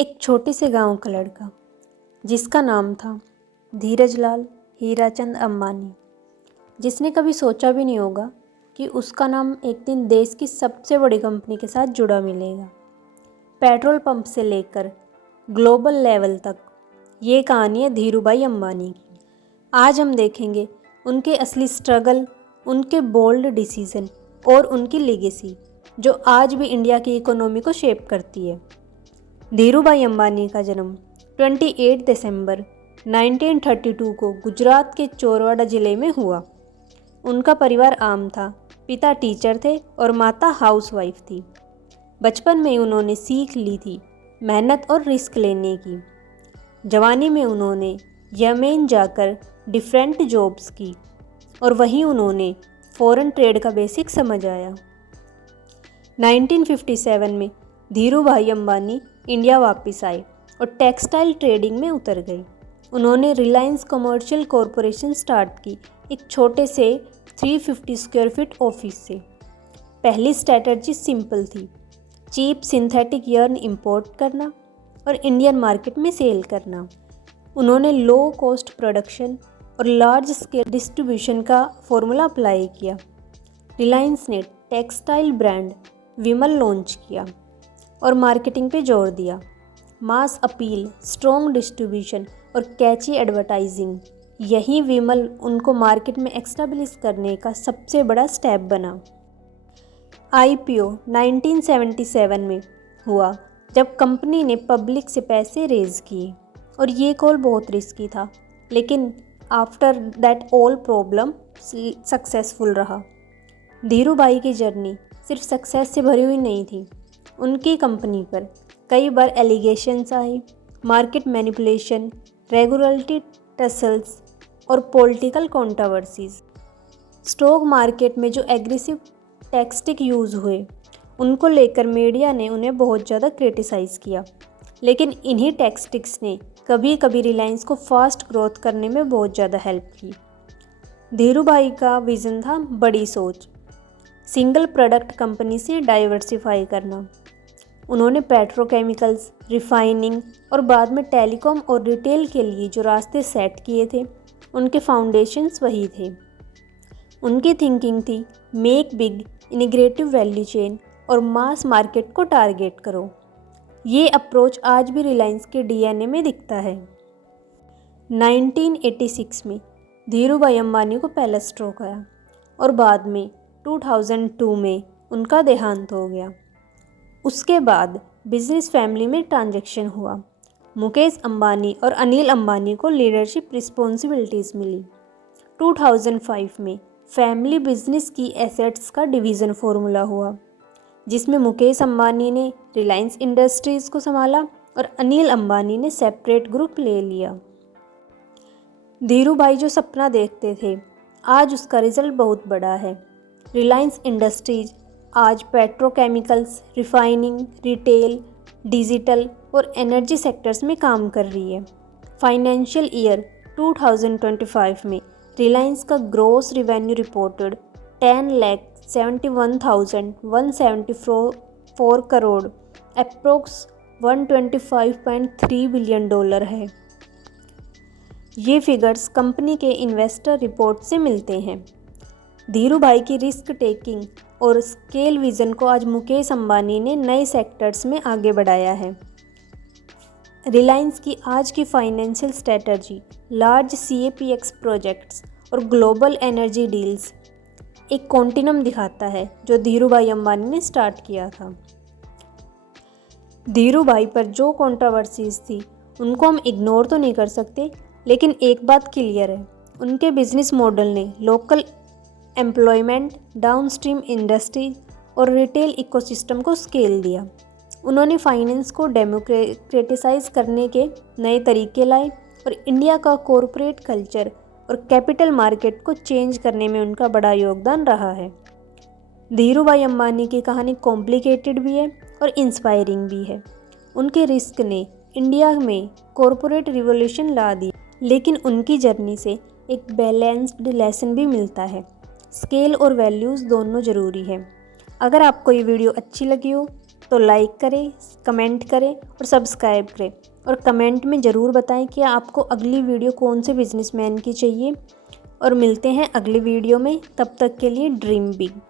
एक छोटे से गांव का लड़का जिसका नाम था धीरजलाल हीराचंद अंबानी, जिसने कभी सोचा भी नहीं होगा कि उसका नाम एक दिन देश की सबसे बड़ी कंपनी के साथ जुड़ा मिलेगा। पेट्रोल पंप से लेकर ग्लोबल लेवल तक ये कहानी है धीरूभाई अंबानी की। आज हम देखेंगे उनके असली स्ट्रगल, उनके बोल्ड डिसीजन और उनकी लेगेसी जो आज भी इंडिया की इकोनॉमी को शेप करती है। धीरूभाई अंबानी का जन्म 28 दिसंबर 1932 को गुजरात के चोरवाड़ा ज़िले में हुआ। उनका परिवार आम था। पिता टीचर थे और माता हाउसवाइफ थी। बचपन में उन्होंने सीख ली थी मेहनत और रिस्क लेने की। जवानी में उन्होंने यमेन जाकर डिफरेंट जॉब्स की और वहीं उन्होंने फॉरेन ट्रेड का बेसिक समझ आया। 1957 में धीरूभाई अंबानी इंडिया वापस आए और टेक्सटाइल ट्रेडिंग में उतर गए। उन्होंने रिलायंस कमर्शियल कॉरपोरेशन स्टार्ट की, एक छोटे से 350 स्क्वायर फीट ऑफिस से। पहली स्ट्रैटेजी सिंपल थी, चीप सिंथेटिक yarn इंपोर्ट करना और इंडियन मार्केट में सेल करना। उन्होंने लो कॉस्ट प्रोडक्शन और लार्ज स्केल डिस्ट्रीब्यूशन का फॉर्मूला अप्लाई किया। रिलायंस ने टेक्सटाइल ब्रांड विमल लॉन्च किया और मार्केटिंग पे जोर दिया। मास अपील, स्ट्रॉन्ग डिस्ट्रीब्यूशन और कैची एडवर्टाइजिंग, यही विमल उनको मार्केट में एस्टैब्लिश करने का सबसे बड़ा स्टेप बना। IPO 1977 में हुआ जब कंपनी ने पब्लिक से पैसे रेज किए और ये कॉल बहुत रिस्की था, लेकिन after that all problem successful रहा। धीरूभाई की जर्नी सिर्फ सक्सेस से भरी हुई नहीं थी। उनकी कंपनी पर कई बार एलिगेशंस आए, मार्केट मैनिपुलेशन, रेगुलेटरी टसल्स और पॉलिटिकल कंट्रोवर्सीज। स्टॉक मार्केट में जो एग्रेसिव टैक्टिक यूज़ हुए उनको लेकर मीडिया ने उन्हें बहुत ज़्यादा क्रिटिसाइज़ किया, लेकिन इन्हीं टैक्टिक्स ने कभी कभी रिलायंस को फास्ट ग्रोथ करने में बहुत ज़्यादा हेल्प की। धीरूभाई का विज़न था बड़ी सोच, सिंगल प्रोडक्ट कंपनी से डाइवर्सिफाई करना। उन्होंने पेट्रोकेमिकल्स, रिफाइनिंग और बाद में टेलीकॉम और रिटेल के लिए जो रास्ते सेट किए थे, उनके फाउंडेशंस वही थे। उनकी थिंकिंग थी make big, integrative value chain और मास मार्केट को टारगेट करो। ये अप्रोच आज भी रिलायंस के DNA में दिखता है। 1986 में धीरूभाई अंबानी को पहला स्ट्रोक आया और बाद में 2002 में उनका देहांत हो गया। उसके बाद बिजनेस फैमिली में ट्रांजैक्शन हुआ। मुकेश अंबानी और अनिल अंबानी को लीडरशिप रिस्पॉन्सिबिलिटीज़ मिली। 2005 में फैमिली बिजनेस की एसेट्स का डिवीज़न फॉर्मूला हुआ, जिसमें मुकेश अंबानी ने रिलायंस इंडस्ट्रीज़ को संभाला और अनिल अंबानी ने सेपरेट ग्रुप ले लिया। धीरूभाई जो सपना देखते थे, आज उसका रिजल्ट बहुत बड़ा है। रिलायंस इंडस्ट्रीज आज पेट्रोकेमिकल्स, रिफाइनिंग, रिटेल, डिजिटल और एनर्जी सेक्टर्स में काम कर रही है। फाइनेंशियल ईयर 2025 में रिलायंस का gross revenue reported 10,71,174 crore approx $125.3 billion है। ये फिगर्स कंपनी के इन्वेस्टर रिपोर्ट से मिलते हैं। धीरूभाई की रिस्क टेकिंग और स्केल विज़न को आज मुकेश अंबानी ने नए सेक्टर्स में आगे बढ़ाया है। रिलायंस की आज की financial strategy, large CAPX projects और ग्लोबल एनर्जी डील्स एक कॉन्टिनम दिखाता है जो धीरूभाई अंबानी ने स्टार्ट किया था। धीरूभाई पर जो कंट्रोवर्सीज थी उनको हम इग्नोर तो नहीं कर सकते, लेकिन एक बात क्लियर है, उनके बिजनेस मॉडल ने लोकल एम्प्लॉयमेंट, डाउनस्ट्रीम इंडस्ट्री और रिटेल इकोसिस्टम को स्केल दिया। उन्होंने फाइनेंस को डेमोक्रेटिसाइज करने के नए तरीके लाए और इंडिया का कॉरपोरेट कल्चर और कैपिटल मार्केट को चेंज करने में उनका बड़ा योगदान रहा है। धीरूभाई अंबानी की कहानी कॉम्प्लिकेटेड भी है और इंस्पायरिंग भी है। उनके रिस्क ने इंडिया में कॉरपोरेट रिवॉल्यूशन ला दी, लेकिन उनकी जर्नी से एक बैलेंस्ड लेसन भी मिलता है। स्केल और वैल्यूज़ दोनों ज़रूरी है। अगर आपको ये वीडियो अच्छी लगी हो तो लाइक करें, कमेंट करें और सब्सक्राइब करें। और कमेंट में ज़रूर बताएं कि आपको अगली वीडियो कौन से बिजनेसमैन की चाहिए। और मिलते हैं अगली वीडियो में, तब तक के लिए ड्रीम बिग।